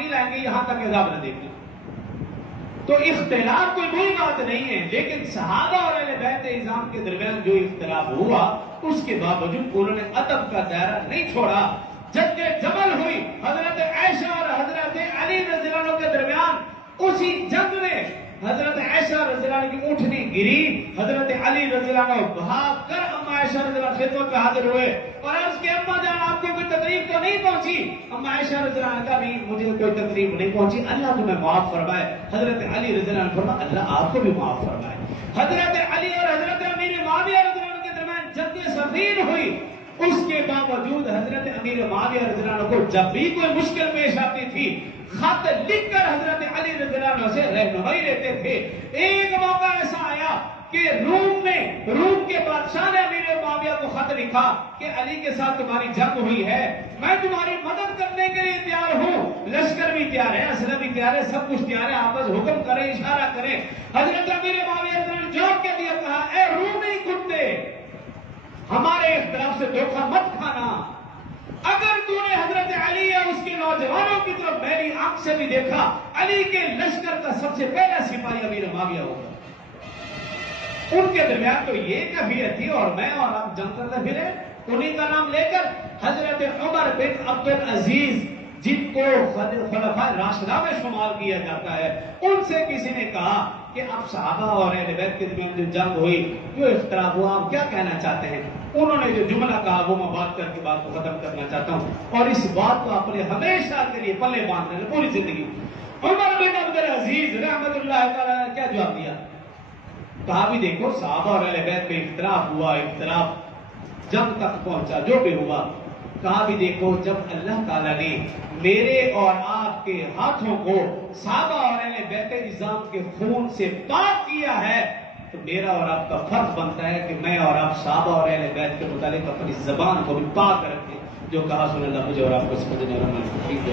نہیں لائیں گے یہاں تک عذاب نہ دیکھیں۔ تو اختلاف کوئی بری بات نہیں ہے، لیکن صحابہ اور اہل بیت اعظام کے درمیان جو اختلاف ہوا اس کے باوجود انہوں نے ادب کا دائرہ نہیں چھوڑا۔ جنگ جمل ہوئی حضرت عائشہ اور حضرت علی رضی اللہ عنہ کے درمیان، اسی جنگ میں حضرت عائشہ رضی اللہ عنہ کی اونٹنی گری، حضرت علی رضی اللہ عنہ بھاگ کر اما عائشہ رضی اللہ عنہ خدمت میں حاضر ہوئے اور عرض کہ اما جان آپ کو کوئی تکلیف تو نہیں پہنچی؟ اما عائشہ رضی اللہ عنہ کا بھی مجھے کوئی تکلیف نہیں پہنچی، اللہ تمہیں معاف فرمائے۔ حضرت علی رضی اللہ عنہ فرمایا اللہ آپ کو بھی معاف فرمائے۔ حضرت علی اور حضرت امیر معاویہ رضی اللہ عنہ کے درمیان جنگ صفین ہوئی، اس کے باوجود حضرت امیر معاویہ رضی اللہ عنہ کو جب بھی کوئی مشکل پیش آتی تھی خط لکھ کر حضرت علی رضی اللہ عنہ سے رہنمائی لیتے تھے۔ ایک موقع ایسا آیا کہ روم کے بادشاہ نے امیر معاویہ کو خط لکھا کہ علی کے ساتھ تمہاری جنگ ہوئی ہے، میں تمہاری مدد کرنے کے لیے تیار ہوں، لشکر بھی تیار ہے، اسلحہ بھی تیار ہے، سب کچھ تیار ہے، آپ بس حکم کریں، اشارہ کریں۔ حضرت امیر معاویہ رضی اللہ عنہ جواب کے دیا، کہا اے رومی کتے، ہمارے اختلاف سے دھوکہ مت کھانا، اگر تو نے حضرت علی یا اس کے نوجوانوں کی طرف میری آنکھ سے بھی دیکھا، علی کے لشکر کا سب سے پہلا سپاہی امیر معاویہ ہوگا۔ ان کے درمیان تو یہ کیفیت تھی اور میں اور آپ جنگ کرتے پھرے انہیں کا نام لے کر۔ حضرت عمر بن عبد العزیز جن کو خلفائے راشدہ میں شمار کیا جاتا ہے، ان سے کسی نے کہا کہ اب صحابہ اور اہل بیت کے درمیان جو جنگ ہوئی، جو اختلاف ہوا، آپ کیا کہنا چاہتے ہیں؟ انہوں نے جو جملہ کہا وہ میں بات کر کے بات کو ختم کرنا چاہتا ہوں اور اس بات کو اپنے ہمیشہ کے لیے پلے باندھ لینا پوری زندگی۔ عمر بن عبد العزیز رحمت اللہ تعالیٰ نے کیا جواب دیا؟ کہا بھی دیکھو صحابہ اور اہل بیت میں اختلاف ہوا، اختلاف جنگ تک پہنچا، جو بھی ہوا، کہا بھی دیکھو جب اللہ تعالیٰ نے میرے اور آپ کے ہاتھوں کو صحابہ اور اہل بیت اعظام کے خون سے پاک کیا ہے تو میرا اور آپ کا فرض بنتا ہے کہ میں اور آپ صحابہ اور اہل بیت کے متعلق اپنی زبان کو بھی پاک رکھیں۔ جو کہا سن اللہ مجھے اور آپ کو سمجھنے اور عمل کی توفیق دے۔